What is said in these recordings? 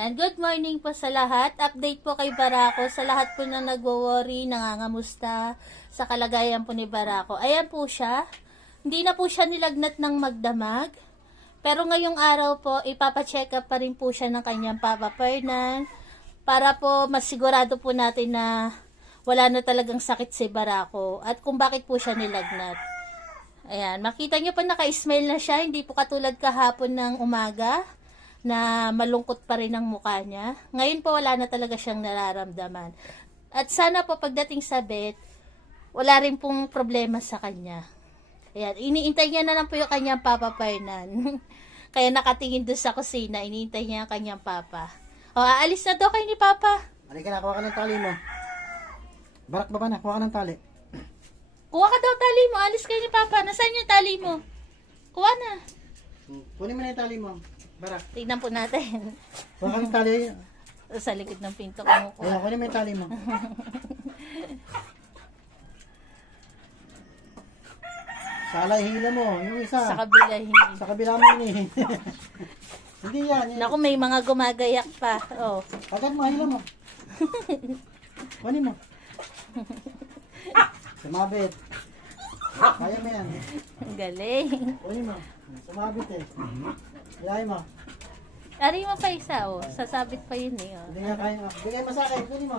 Ayan, good morning po sa lahat. Update po kay Barako sa lahat po na nagwo-worry, nangangamusta sa kalagayan po ni Barako. Ayan po siya. Hindi na po siya nilagnat ng magdamag. Pero ngayong araw po, ipapacheck up pa rin po siya ng kanyang Papa Fernan para po masigurado po natin na wala na talagang sakit si Barako at kung bakit po siya nilagnat. Ayan, makita nyo pa naka-smile na siya, hindi po katulad kahapon ng umaga na malungkot pa rin ang mukha niya. Ngayon po wala na talaga siyang nararamdaman. At sana po pagdating sa vet, wala rin pong problema sa kanya. Ayan, iniintay niya na lang po yung kanyang Papa Fernan. Kaya nakatingin doon sa kusina, iniintay niya ang kanyang papa. O, aalis na daw kayo ni Papa. Halika na, kuha ka ng tali mo. Barak baba na, kuha ka ng tali. Kuha ka daw tali mo, alis kayo ni Papa. Nasaan yung tali mo? Kuha na. Kunin mo na yung tali mo. Barak. Tignan po natin. Kuha ka ng tali. Sa likod ng pinto kumukuha. Ayan, kunin mo yung tali mo. Sa alay, hila mo. Yung isa. Sa kabila hindi. Sa kabila mo yun eh. Hindi yan. Naku, may mga gumagayak pa. Oh. Agad mo, hila mo. Kunin mo. Sumabit. Kaya mo yan. Ang galing. Kunin mo. Sumabit eh. Hilahin mo. Ari mo pa isa, oh. Sasabit pa yun eh. Oh. Hindi nga kaya mo. Bigay mo sa akin. Kunin mo.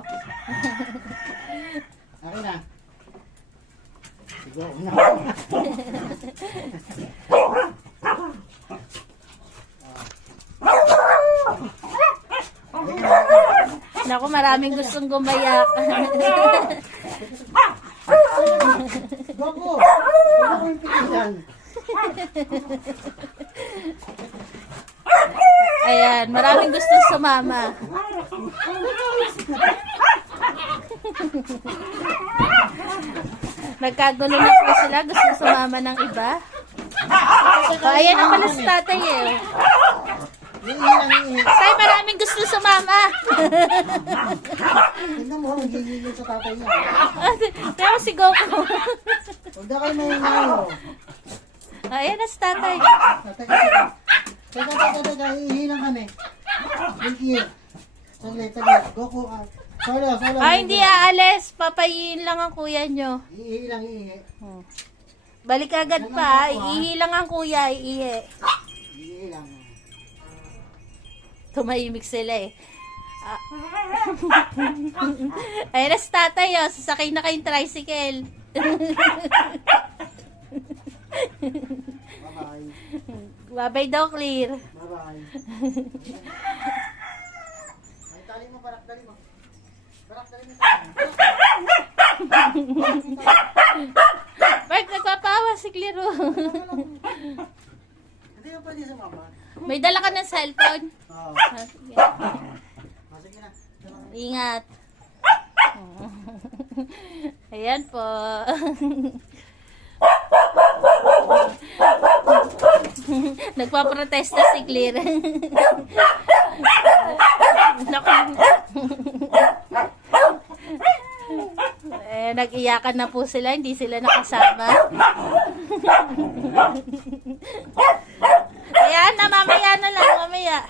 Akin na. Siguro na. Naku, maraming gustong gumayak. Gogo! Huwag mo yung pigilan. Ayan, maraming gustong sumama. Nagkagulo na po sila, gustong sumama ng iba. O, ayan na pala si tatay eh. Tay, maraming gustong sumama. Tignan mo, nagigigil sa tatay niya. Pero si Goku. Huwag na kayo may inayo. Ayan na si tatay. Teka, ihilang kami. Hindi. Saglit. Goku, solo. Ay, hindi aalis. Papayin lang ang kuya nyo. Ihilang. Balik agad pa. Ihi lang ang kuya. Ihi. Ihilang. Tumahimik sila eh. Ayan na si tatay oh. Sasakay na kayong tricycle. Bye-bye. Babay daw, Clear. Bye-bye. Ay, tali mo, barak, dali mo. Barak, dali mo. Bart, nagpapawa si Clear oh. Hindi mo pwede sa mama. May dala ka ng cellphone? Oo. Ah, sige. Sige na. Ingat. Ayan po. Nagpaprotesta si Clear. Nag-iyakan na po sila, hindi sila nakasama. Ayan na, mamaya na lang, mamaya.